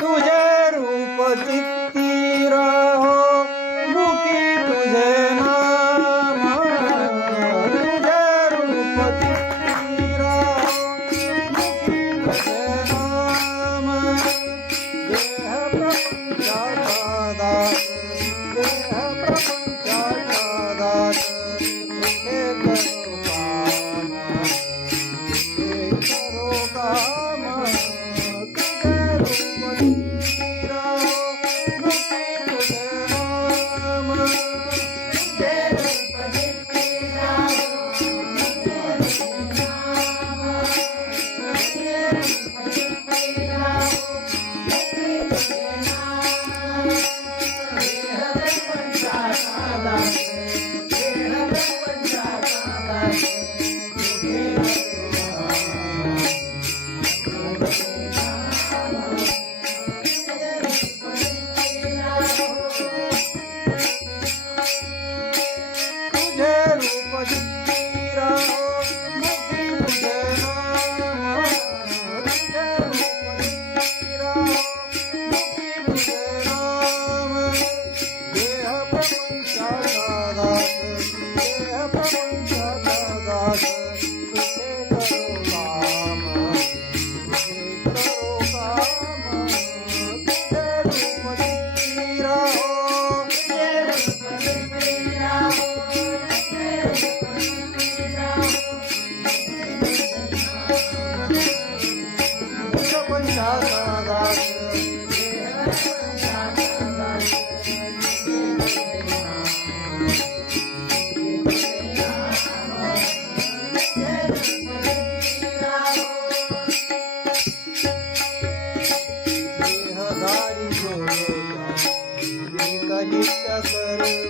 तुझे रूप दिखती रहो मुखी तुझे नाम तुझे मुखी तुझे नाम। देह प्रपंचा दादा देह Yeah.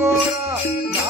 গোরা